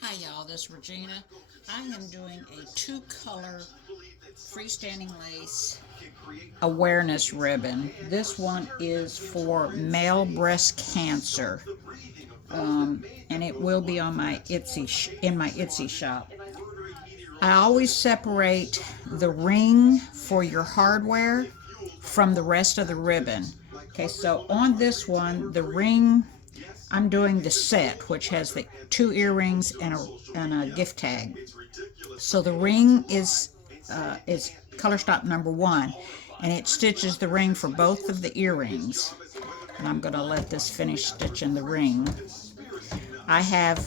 Hi y'all, this is Regina. I am doing a two-color freestanding lace awareness ribbon. This one is for male breast cancer, and it will be on my in my Etsy shop. I always separate the ring for your hardware from the rest of the ribbon. Okay, so on this one, the ring, I'm doing the set, which has the two earrings and a gift tag. So the ring is color stop number one, and it stitches the ring for both of the earrings. And I'm going to let this finish stitching the ring. I have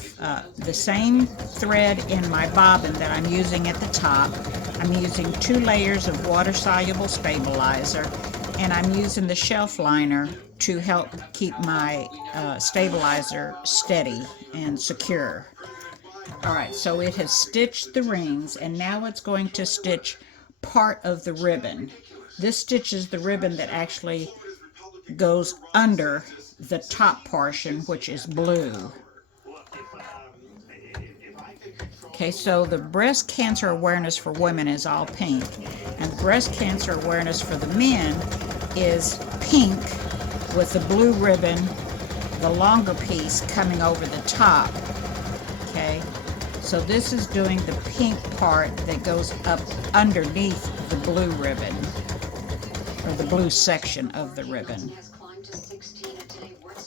the same thread in my bobbin that I'm using at the top. I'm using 2 layers of water-soluble stabilizer, and I'm using the shelf liner to help keep my stabilizer steady and secure. Alright, so it has stitched the rings, and now it's going to stitch part of the ribbon. This stitches the ribbon that actually goes under the top portion, which is blue. Okay, so the breast cancer awareness for women is all pink, and breast cancer awareness for the men is pink with the blue ribbon, the longer piece coming over the top. Okay, so this is doing the pink part that goes up underneath the blue ribbon, or the blue section of the ribbon.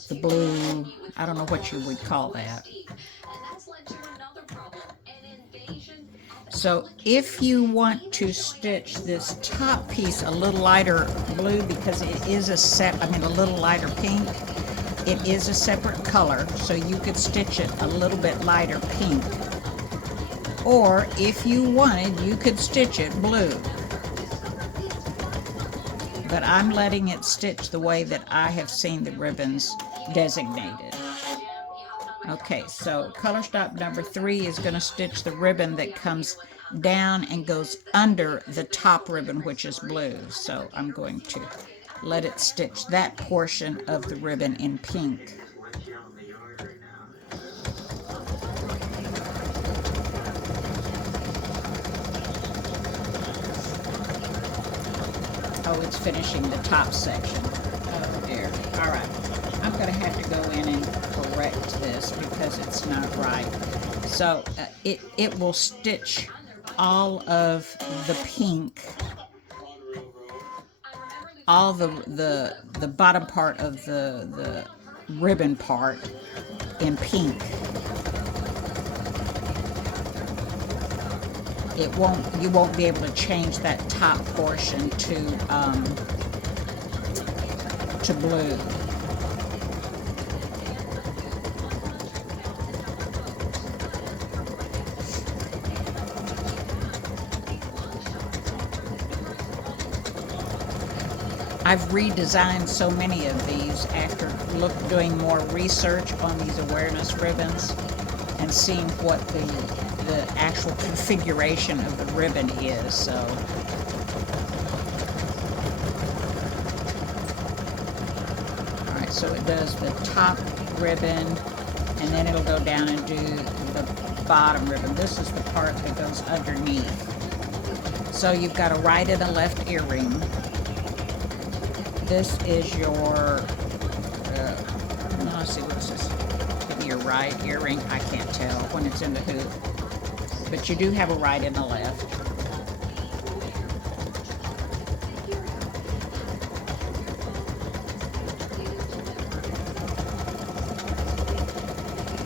The blue, I don't know what you would call that. So if you want to stitch this top piece a little lighter blue, because it is a little lighter pink, it is a separate color, so you could stitch it a little bit lighter pink. Or if you wanted, you could stitch it blue. But I'm letting it stitch the way that I have seen the ribbons designated. Okay, so color stop number 3 is going to stitch the ribbon that comes down and goes under the top ribbon, which is blue. So I'm going to let it stitch that portion of the ribbon in pink. Oh, it's finishing the top section. Oh dear. All right. I'm going to have to go in and correct this because it's not right. So it will stitch all of the pink, all the bottom part of the ribbon part in pink. You won't be able to change that top portion to blue. I've redesigned so many of these after doing more research on these awareness ribbons and seeing what the actual configuration of the ribbon is. So alright, so it does the top ribbon, and then it'll go down and do the bottom ribbon. This is the part that goes underneath. So you've got a right and a left earring. This is your, let's see, what's this? Maybe your right earring. I can't tell when it's in the hoop. But you do have a right and a left.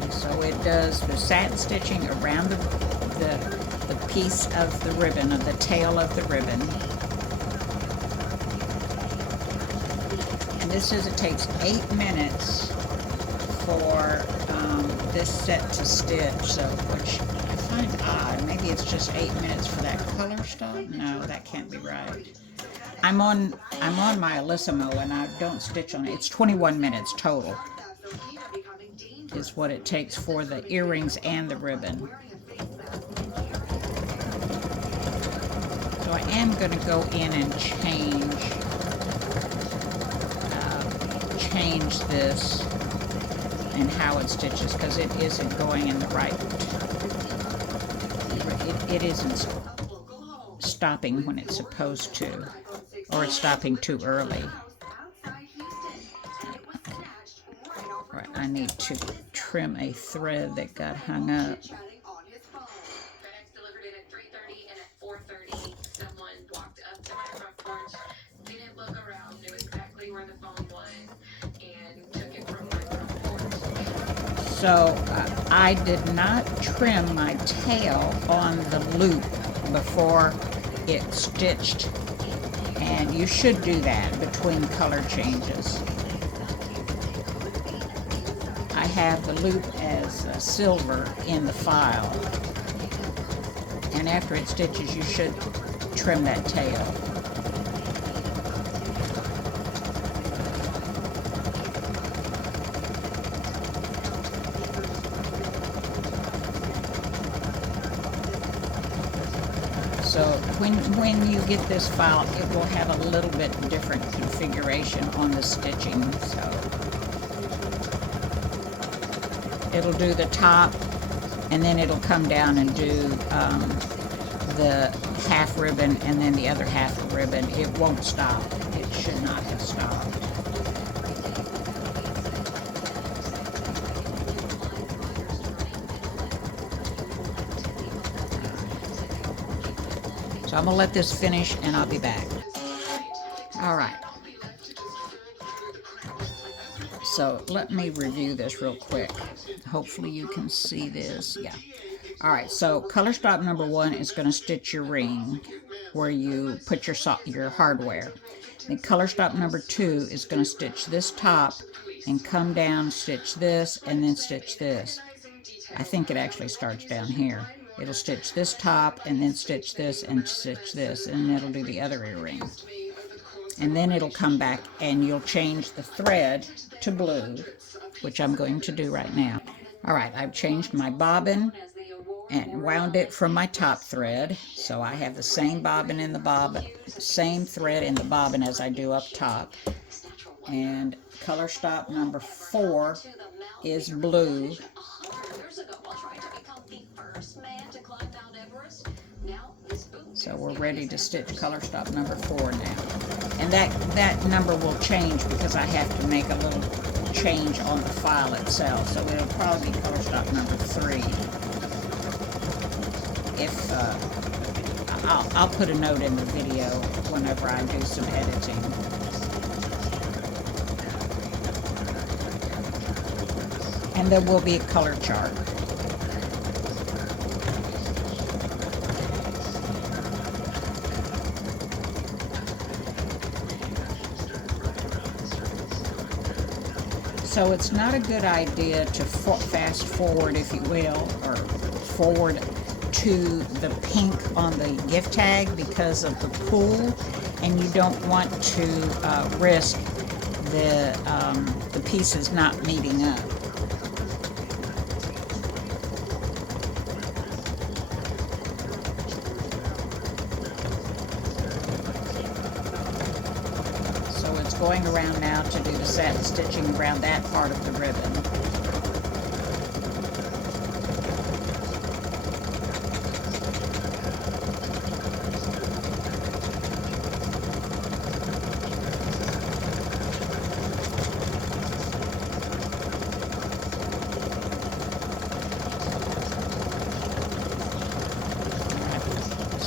And so it does the satin stitching around the piece of the ribbon, of the tail of the ribbon. This says it takes 8 minutes for this set to stitch, so which I find odd. Maybe it's just 8 minutes for that color stop. No, that can't be right. I'm on my Alissimo and I don't stitch on it. It's 21 minutes total is what it takes for the earrings and the ribbon. So I am going to go in and change this and how it stitches, because it isn't going in the right, it isn't stopping when it's supposed to, or it's stopping too early. Right, I need to trim a thread that got hung up. So I did not trim my tail on the loop before it stitched, and you should do that between color changes. I have the loop as silver in the file, and after it stitches you should trim that tail. So when you get this file, it will have a little bit different configuration on the stitching. So it'll do the top, and then it'll come down and do the half ribbon, and then the other half ribbon. It won't stop. It should not have stopped. So I'm going to let this finish and I'll be back. All right. So let me review this real quick. Hopefully you can see this. Yeah. All right. So color stop number 1 is going to stitch your ring where you put your hardware. And color stop number 2 is going to stitch this top and come down, stitch this, and then stitch this. I think it actually starts down here. It'll stitch this top and then stitch this and stitch this, and it'll do the other earring. And then it'll come back and you'll change the thread to blue, which I'm going to do right now. All right, I've changed my bobbin and wound it from my top thread, so I have the same bobbin in the bobbin, same thread in the bobbin as I do up top. And color stop number 4 is blue. So we're ready to stitch color stop number 4 now. And that number will change because I have to make a little change on the file itself. So it'll probably be color stop number 3. If I'll put a note in the video whenever I do some editing. And there will be a color chart. So it's not a good idea to fast forward, if you will, or forward to the pink on the gift tag because of the pull, and you don't want to risk the pieces not meeting up. So it's going around now to do the satin stitching around that part of the ribbon.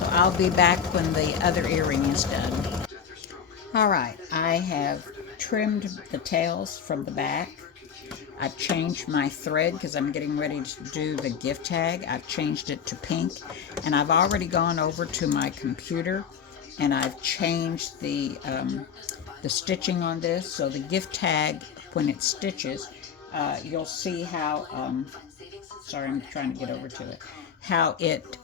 I'll be back when the other earring is done. Alright, I have trimmed the tails from the back. I've changed my thread because I'm getting ready to do the gift tag. I've changed it to pink, and I've already gone over to my computer and I've changed the stitching on this. So the gift tag, when it stitches, you'll see how, sorry, I'm trying to get over to it, how it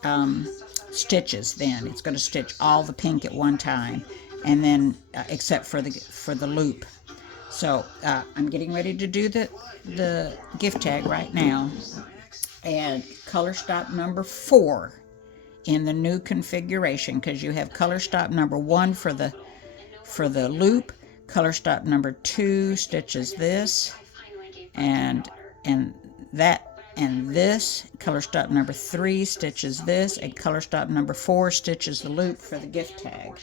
stitches then. It's going to stitch all the pink at one time, and then except for the loop. So I'm getting ready to do the gift tag right now, and color stop number 4 in the new configuration, because you have color stop number 1 for the loop, color stop number 2 stitches this, and and that, and this. Color stop number 3 stitches this, and color stop number 4 stitches the loop for the gift tag.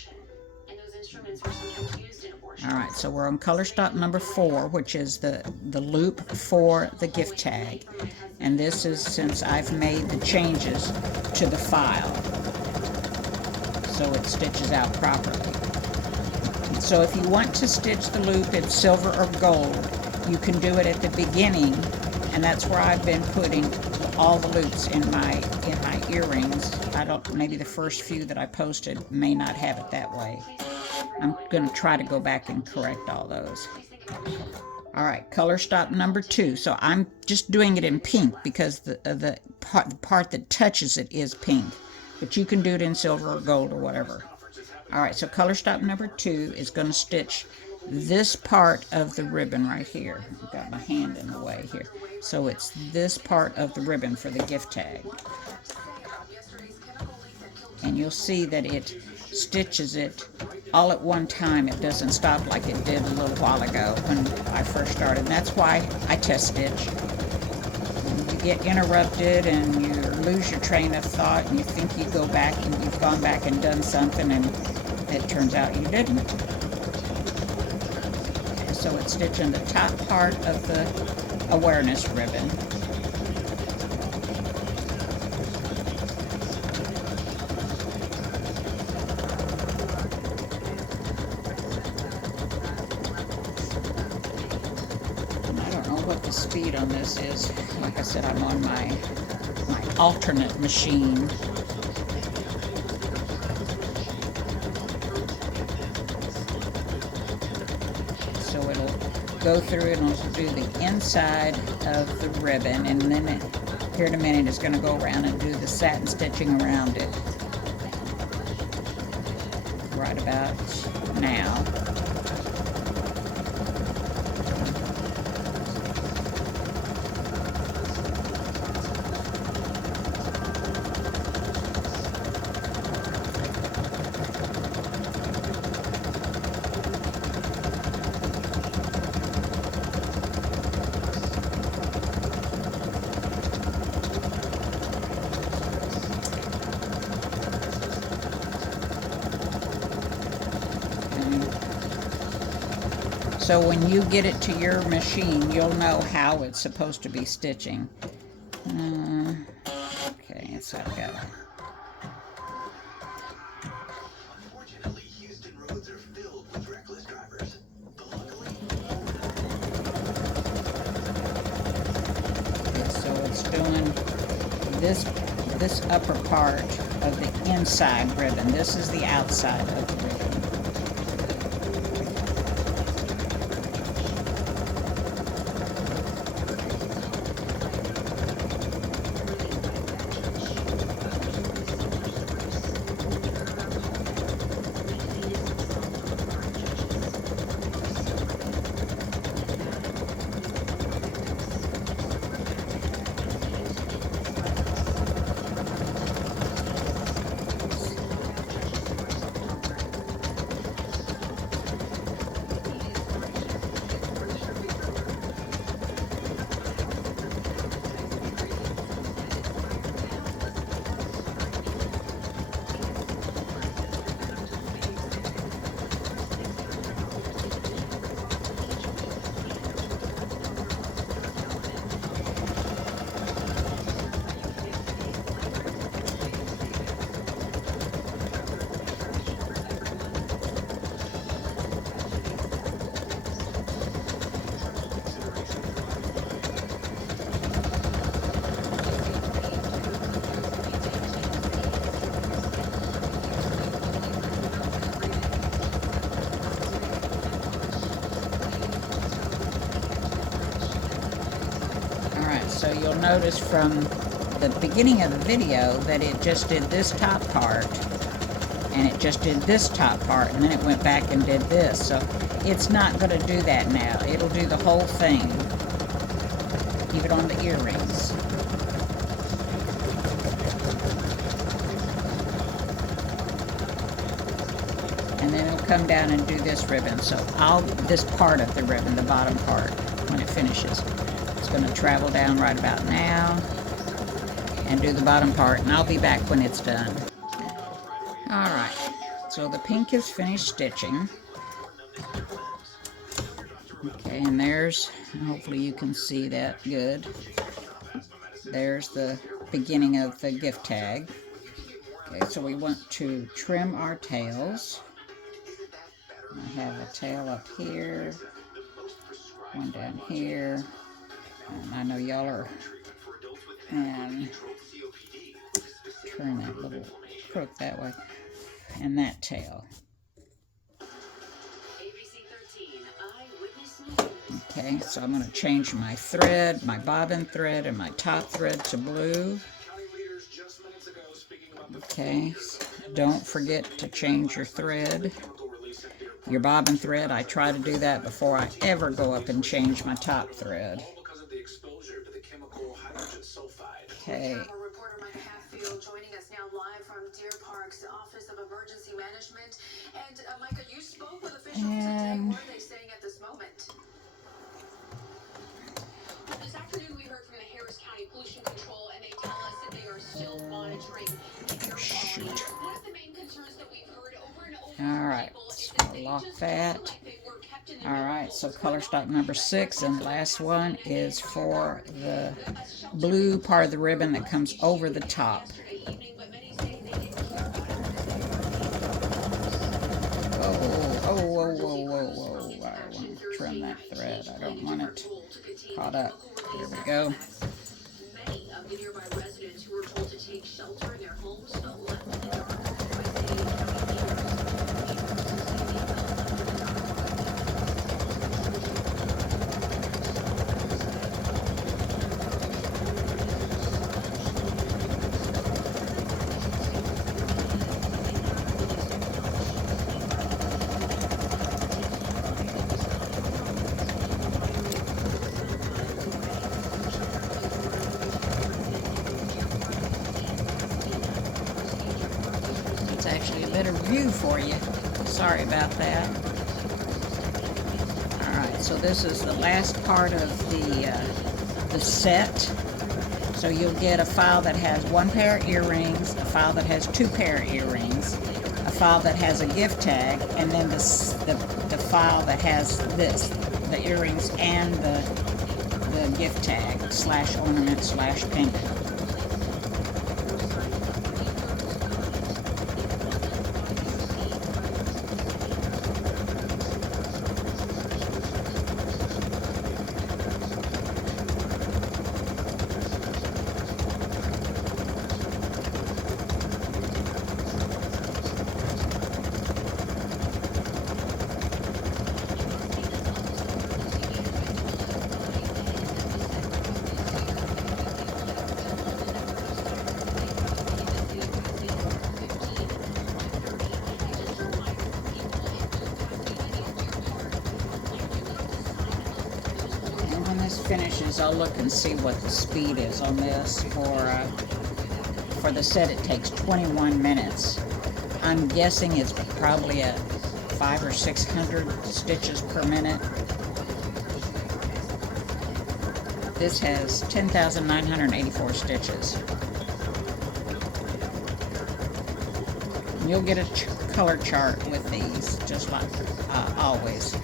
Alright, so we're on color stop number 4, which is the loop for the gift tag. And this is since I've made the changes to the file, so it stitches out properly. So if you want to stitch the loop in silver or gold, you can do it at the beginning, and that's where I've been putting all the loops in my earrings. Maybe the first few that I posted may not have it that way. I'm going to try to go back and correct all those. Alright, color stop number 2. So I'm just doing it in pink because the part that touches it is pink. But you can do it in silver or gold or whatever. Alright, so color stop number 2 is going to stitch this part of the ribbon right here. I've got my hand in the way here. So it's this part of the ribbon for the gift tag. And you'll see that it stitches it all at one time. It doesn't stop like it did a little while ago when I first started. And that's why I test stitch. When you get interrupted and you lose your train of thought and you think you go back and you've gone back and done something and it turns out you didn't. So it's stitching the top part of the awareness ribbon. What the speed on this is. Like I said, I'm on my alternate machine. So it'll go through and it'll do the inside of the ribbon, and then here in a minute it's going to go around and do the satin stitching around it. Right about now. So when you get it to your machine, you'll know how it's supposed to be stitching. Okay, so I've got so it's doing this upper part of the inside ribbon. This is the outside of the ribbon. So you'll notice from the beginning of the video that it just did this top part, and it just did this top part, and then it went back and did this. So it's not going to do that now. It'll do the whole thing, even on the earrings. And then it'll come down and do this ribbon. So this part of the ribbon, the bottom part, when it finishes. just going to travel down right about now and do the bottom part, and I'll be back when it's done. Alright, so the pink is finished stitching. Okay, and there's, hopefully you can see that good. There's the beginning of the gift tag. Okay, so we want to trim our tails. I have a tail up here, one down here, and I know y'all are, and turn that little crook that way, and that tail. Okay, so I'm going to change my thread, my bobbin thread, and my top thread to blue. Okay, don't forget to change your thread, your bobbin thread. I try to do that before I ever go up and change my top thread. Okay. Joining us now live from Deer Park's Office of Emergency Management. And Micah, you spoke with officials today. What are they saying at this moment? This afternoon we heard from the Harris County Pollution Control, and they tell us that they are still monitoring air quality. One of the main concerns that we've heard over and over. All right, just gonna lock that. All right, so color stock number 6, and the last one is for the blue part of the ribbon that comes over the top. Whoa. I want to trim that thread. I don't want it caught up. Here we go. Many of the nearby residents who were told to take shelter in their homes felt left in the dark. It's actually a better view for you. Sorry about that. Alright, so this is the last part of the set. So you'll get a file that has 1 pair of earrings, a file that has 2 pair of earrings, a file that has a gift tag, and then the file that has this, the earrings and the gift tag / ornament / pendant. Finishes, I'll look and see what the speed is on this. For the set, it takes 21 minutes. I'm guessing it's probably at 500 or 600 stitches per minute. This has 10,984 stitches. You'll get a color chart with these, just like always.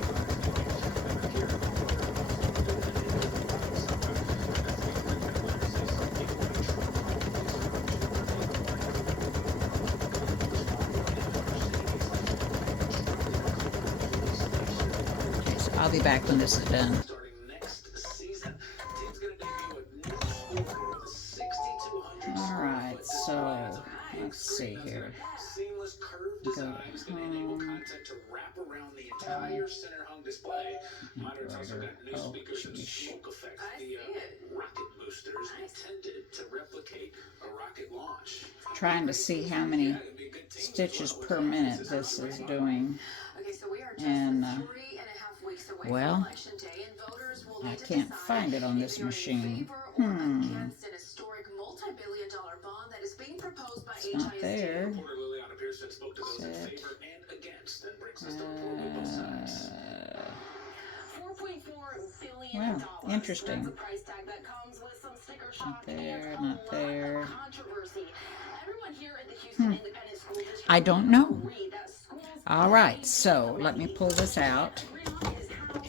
I'll be back when this is done. Alright, so let's see here. Go to home. Oh, sheesh. Trying to see how many stitches per minute this is doing. And well, I can't find it on this machine. It's not there. Set. Wow, interesting. Not there, not there. I don't know. All right, so let me pull this out.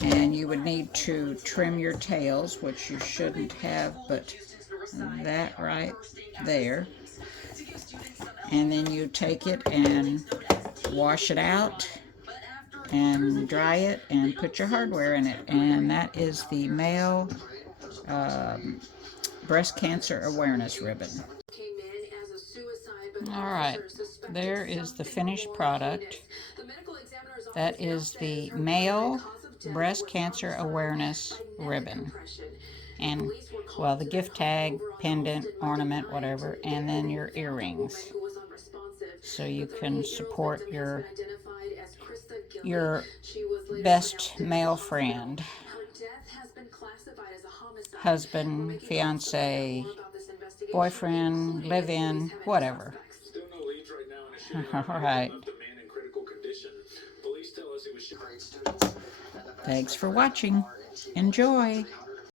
And you would need to trim your tails, which you shouldn't have, but that right there. And then you take it and wash it out and dry it and put your hardware in it. And that is the male breast cancer awareness ribbon. All right, there is the finished product. That is the male breast cancer awareness ribbon. And, well, the gift tag, pendant, ornament, whatever, and then your earrings. So you can support your best male friend, husband, fiance, boyfriend, live-in, whatever. All right. Thanks for watching. Enjoy.